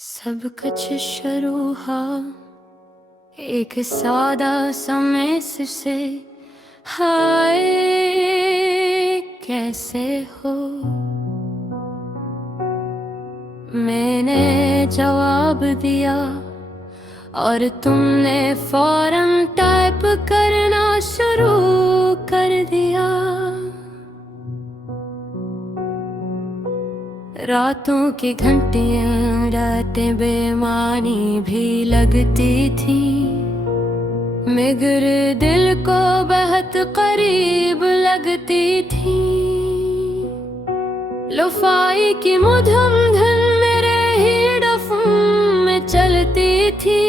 सब कुछ शुरू हुआ एक सादा सा मैसेज से, हाय कैसे हो। मैंने जवाब दिया और तुमने फौरन टाइप करना शुरू कर दिया। रातों की घंटियां रातें बेमानी भी लगती थी, मगर दिल को बहुत करीब लगती थी। लोफाई की मधुम धुन मेरे हेडफोन में चलती थी,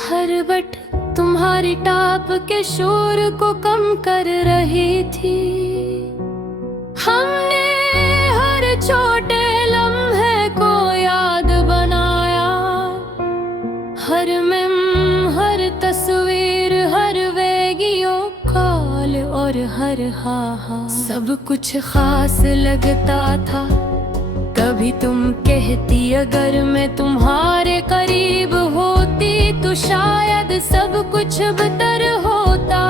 हर बट तुम्हारी टाप के शोर को कम कर रही थी। हमने छोटे लम्हे को याद बनाया, हर मेम हर तस्वीर हर वीडियो कॉल और हर हा सब कुछ खास लगता था। कभी तुम कहती अगर मैं तुम्हारे करीब होती तो शायद सब कुछ बेहतर होता।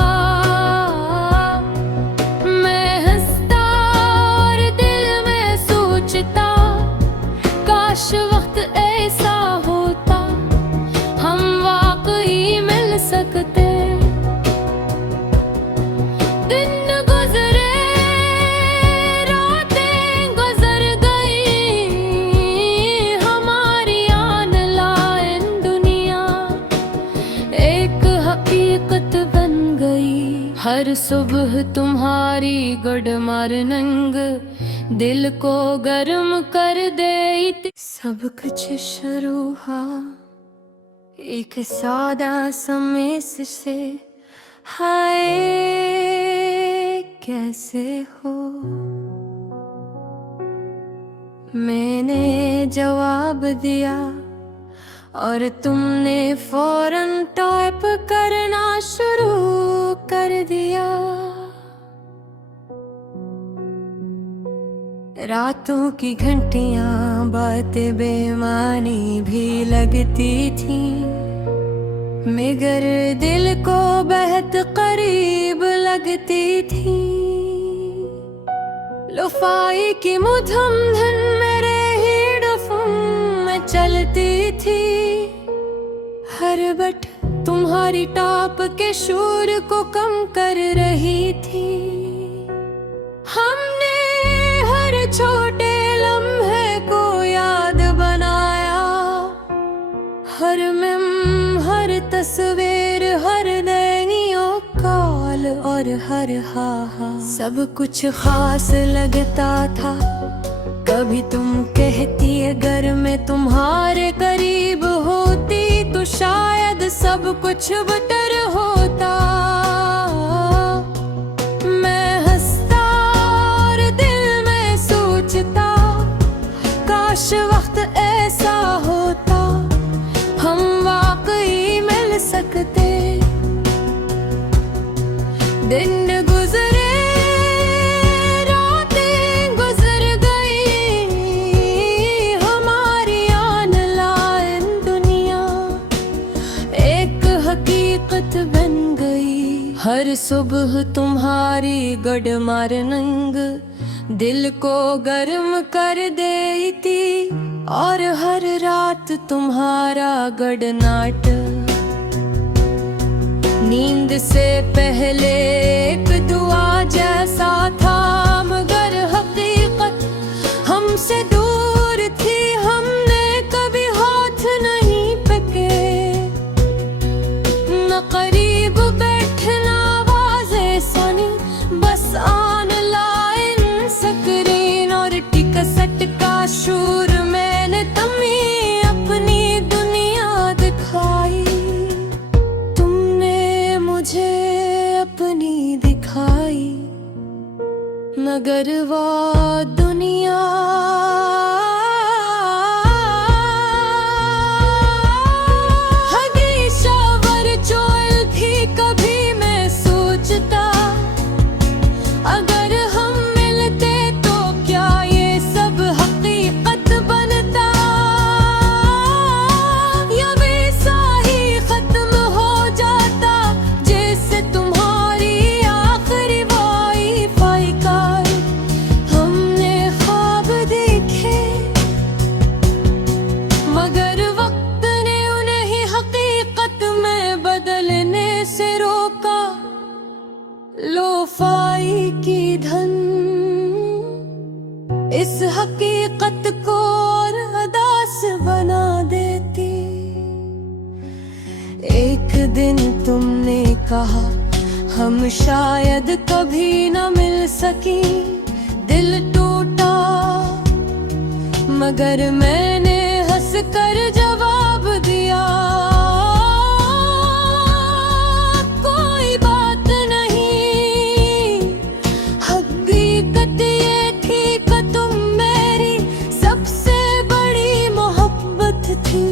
काश वक्त ऐसा होता, हम वाकई मिल सकते। दिन गुजरे रातें गुजर गई, हमारी ऑनलाइन दुनिया एक हकीकत बन गई। हर सुबह तुम्हारी गुड मॉर्निंग दिल को गर्म कर देती। सब कुछ शुरू हुआ एक सादा सा मैसेज से, हाय कैसे हो। मैंने जवाब दिया और तुमने फौरन टाइप करना शुरू कर दिया। रातों की घंटियां बातें बेमानी भी लगती थी, मगर दिल को बहुत करीब लगती थी। लोफाई की मधुम धुन मेरे हेडफोन में चलती थी, हर बट तुम्हारी टाप के शोर को कम कर रही थी। हमने छोटे लम्हे को याद बनाया, हर मेम हर तस्वीर हर वीडियो कॉल और हर हा सब कुछ खास लगता था। कभी तुम कहती अगर मैं तुम्हारे करीब होती तो शायद सब कुछ बेहतर होता। काश वक्त ऐसा होता, हम वाकई मिल सकते। दिन गुजरे रातें गुजर गई, हमारी ऑनलाइन दुनिया एक हकीकत बन गई। हर सुबह तुम्हारी गुड मॉर्निंग दिल को गर्म कर देती, और हर रात तुम्हारा गुड नाइट नींद से पहले एक दुआ जैसा था। मगर हकीकत हमसे दूर थी, हमने कभी हाथ नहीं पके न करीब बैठना आवाज़ें सुनी, बस ऑनलाइन स्क्रीन और टिकट का शोर। मैंने तुम्हें अपनी दुनिया दिखाई, तुमने मुझे अपनी दिखाई, मगर वो दुनिया हमेशा वर्चुअल थी। कभी मैं सोचता अगर हम मिलते तो क्या ये सब हकीकत बनता। दिन तुमने कहा हम शायद कभी न मिल सकी, दिल टूटा मगर मैंने हंस कर जवाब दिया, कोई बात नहीं। हकीकत ये थी कि तुम मेरी सबसे बड़ी मोहब्बत थी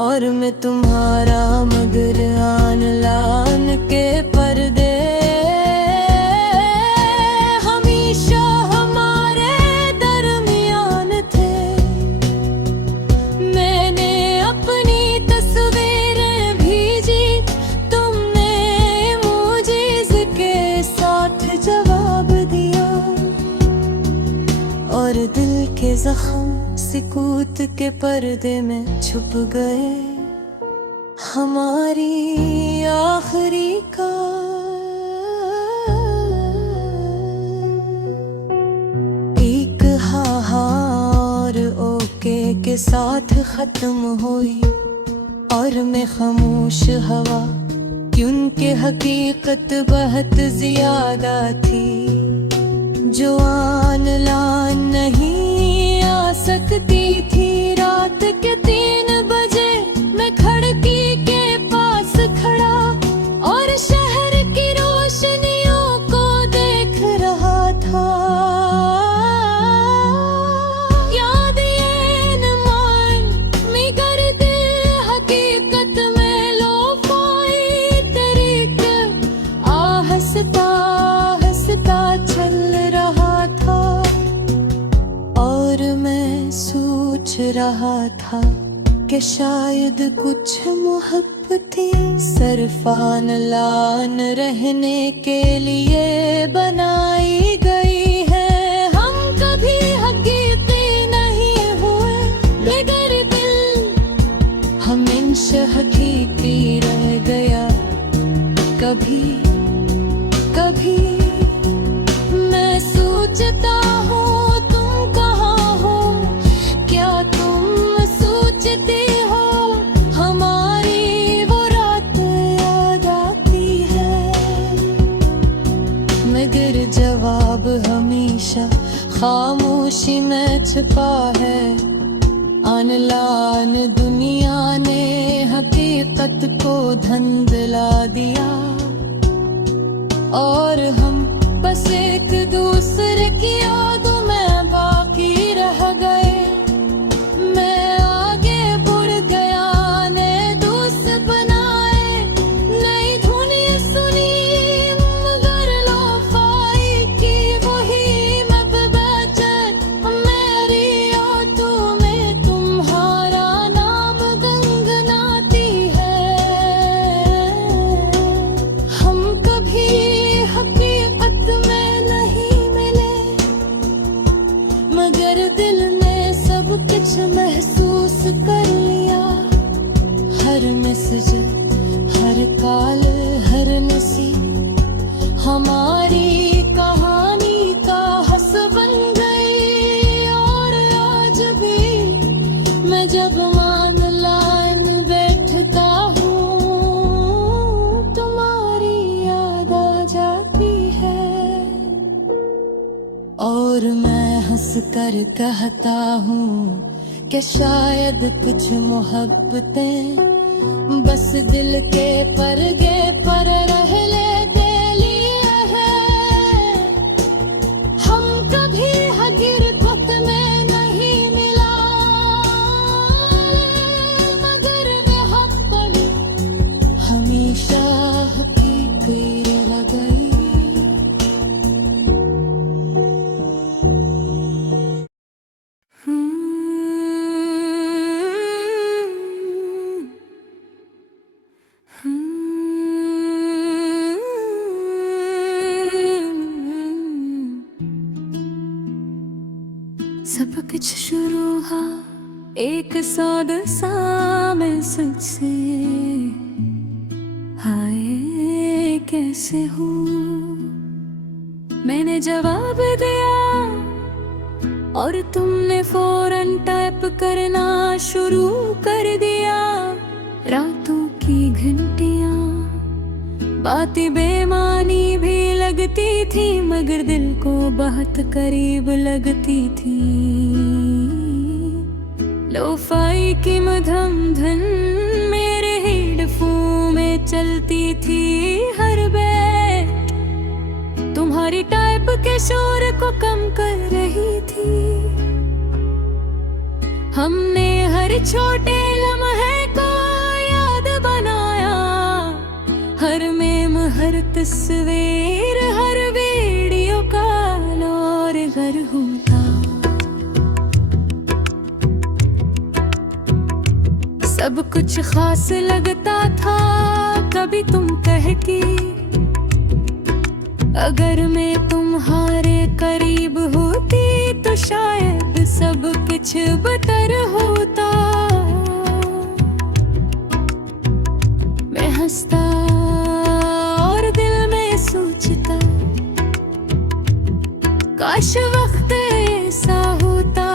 और मैं तुम्हारा, मगर आन लान के पर्दे हमेशा हमारे दरमियान थे। मैंने अपनी तस्वीरें भेजी, तुमने इमोजीज के साथ जवाब दिया और दिल के जख्म सुकूत के पर्दे में छुप गए, हमारी आखिरी का एक और ओके के साथ खत्म हुई और मैं खामोश हवा, क्योंकि हकीकत बहुत ज्यादा थी जो आन लान नहीं आ सकती थी। रात के 3 बजे मैं खिड़की के पास खड़ा और शहर की रोशनियों को देख रहा था। याद ये न मान मगर दिल हकीकत में लो पाई तेरी हंसता हंसता चल रहा था और मैं सोच रहा था कि शायद कुछ मोहब्बतें सरफान लान रहने के लिए बनाई गई है। हम कभी हकीकी नहीं हुए मगर दिल हमेशा हकीकी रह गया। कभी कभी मैं सोचता हूँ तुम कहाँ हो, क्या तुम सोचते हो हमारी वो रात याद आती है, मगर जवाब हमेशा खामोशी में छुपा है। आन लान दुनिया ने हकीकत को धुंधला दिया और हम बस एक दूसरे की यादों में बाकी रह गए। मैं आगे बढ़ गया, नए दोस्त बनाए, नई धुनिया सुनी मगर लोफाई की वही मैं बेचैन। मेरी यादों में तुम्हारा नाम गुनगुनाती है। हम कभी हकीकत में नहीं मिले मगर दिल ने सब कुछ महसूस कर लिया। हर मैसेज, हर कॉल, हर नसी हमारी कहानी का हंस बन गई और आज भी मैं जब मान लाइन बैठता हूँ तुम्हारी याद आ जाती है और मैं हंस कर कहता हूँ कि शायद कुछ मोहब्बतें बस दिल के परगे पर रह लेते लिए हैं। हम कभी हकीकत में नहीं मिला मगर वह पल हमेशा हकीकी रह गई। सब कुछ शुरू हुआ एक सादा सा मैसेज से, हाय कैसे हो। मैंने जवाब दिया और तुमने फौरन टाइप टाइप करना शुरू कर दिया। रातों की घंटियां बातें बेमानी भी लगती थी, मगर दिल को बहुत करीब लगती थी। लोफाई की मधम धन मेरे हेडफोन में चलती थी हर बैठ, तुम्हारी टाइप के शोर को कम कर रही थी। हमने हर छोटे लम्हे को याद बनाया, हर मेम, हर तस्वीर, हर वीडियो कॉल और घर होता। सब कुछ खास लगता था, कभी तुम कहती अगर मैं तुम्हारे करीब होती तो शायद सब कुछ बेहतर होता। मैं हंसता और दिल में सोचता, काश वक्त ऐसा होता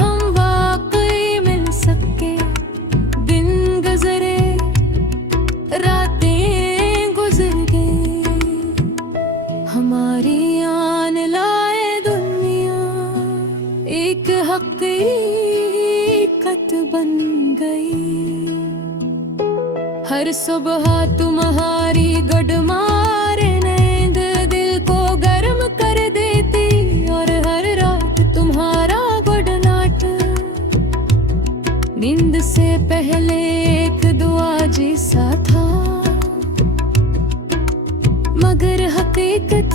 हम वाकई मिल सके। दिन गुजरे, रातें गुजर गई, हमारी आन लाए दुनिया एक हकीकत बन गई। हर सुबह तुम्हारी गुड मॉर्निंग नींद दिल को गर्म कर देती, और हर रात तुम्हारा गुड नाइट नींद से पहले एक दुआ जैसा था। मगर हकीकत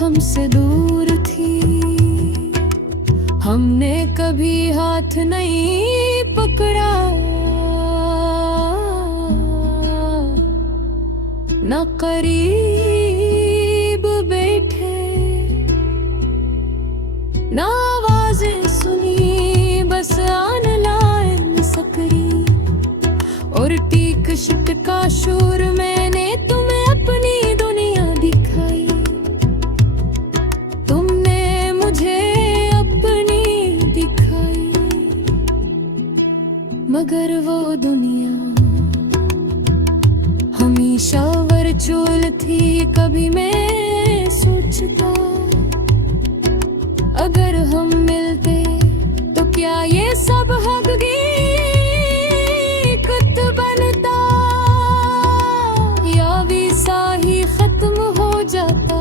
हमसे दूर थी, हमने कभी हाथ नहीं पकड़ा, न करीब बैठे, न आवाजें सुनी, बस ऑनलाइन सकरी और टीक शिट का शोर। मैंने तुम्हें अपनी दुनिया दिखाई, तुमने मुझे अपनी दिखाई, मगर वो दुनिया हमेशा वर्चुअल थी। कभी मैं सोचता अगर हम मिलते तो क्या ये सब हकीकत बनता, या वीसा ही खत्म हो जाता,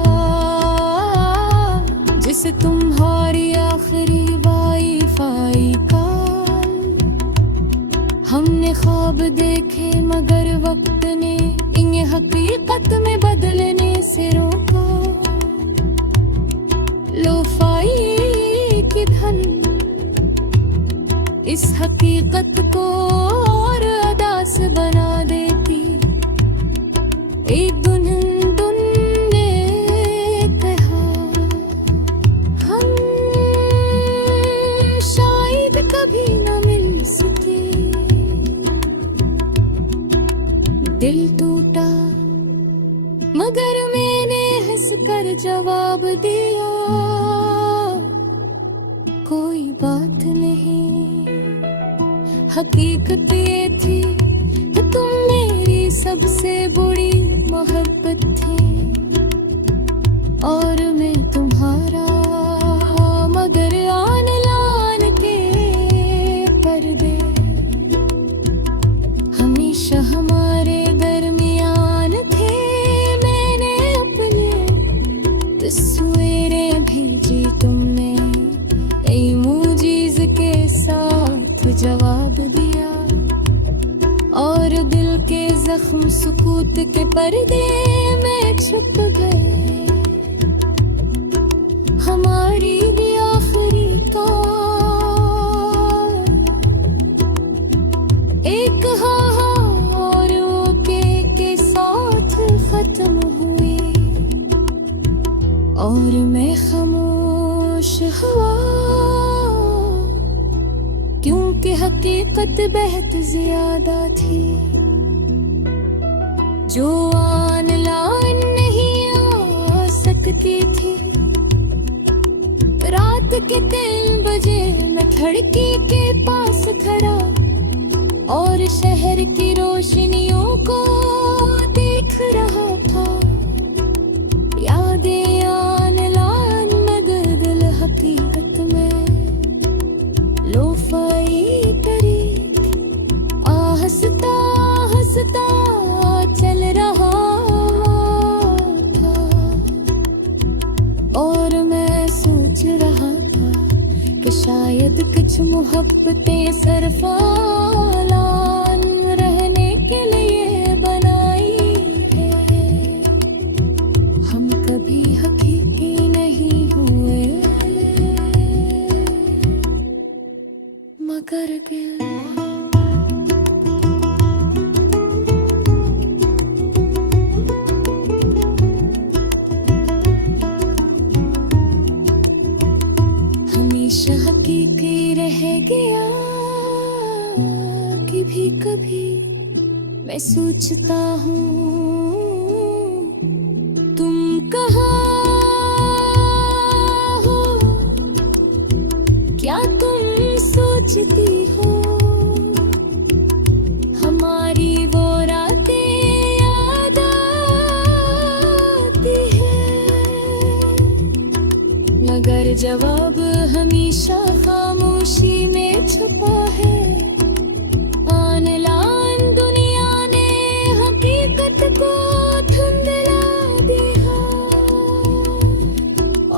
जिसे तुम्हारी आखिरी वाईफाई का। हमने ख्वाब देखे मगर वक्त ने इन्हें हकीकत में बदलने से रोका। लोफाई की धन इस हकीकत को और अदास बना देती। एक दुन ने कहा हम शायद कभी न मिल सके। दिल टूटा मगर मैंने हंसकर जवाब दिया, कोई बात नहीं। हकीकत ये थी कि तुम मेरी सबसे बड़ी मोहब्बत थी और मैं तुम्हारा। मगर ऑनलाइन के पर्दे हमेशा हमारे दरमियान थे। मैंने अपने तस्वीरें भेजी, तुमने इमोजीज के साथ जवाब दिया, और दिल के जख्म सुकूत के पर्दे में छुप गए। हमारी भी आखिरी कॉल एक हाँ और ओके के साथ खत्म हुई, और मैं खामोश हुआ क्योंकि हकीकत बहुत ज्यादा थी जो ऑनलाइन नहीं आ सकती थी। रात के 3 बजे मैं धड़की के पास खड़ा और शहर की रोशनियों को देख रहा था। यादें आने लान मगर दिल हकीकत में लोफाई तरीक हंसता हंसता चल रहा था। और मैं सोच रहा था कि शायद कुछ मोहब्बतें सरफालान रहने के लिए बनाई है। हम कभी हकीकी नहीं हुए मगर गिल हमेशा हकीकी रह गया। कभी कभी मैं सोचता हूँ तुम कहाँ हो, क्या तुम सोचती हो हमारी वो रातें याद आती है। मगर जवाब हमेशा खामोशी में छुपा है। आन लान दुनिया ने हकीकत को धुंधला दिया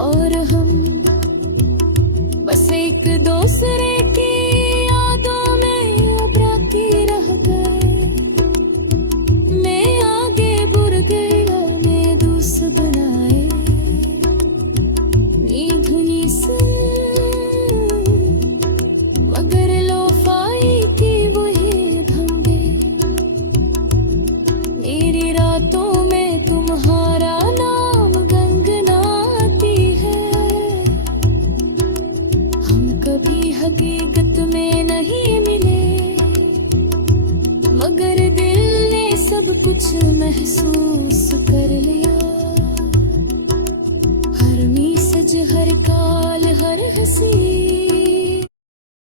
और हम बस एक दूसरे की यादों में उभरा के रह गए। मैं आगे बुर गया मैं दूस बनाए धुनी सुन मगर लोफाई की वही धंधे। मेरी रातों में तुम्हारा नाम गंगनाती है। हम कभी हकीकत में नहीं मिले मगर दिल ने सब कुछ महसूस कर लिया। हर मीसज हर काल हर हंसी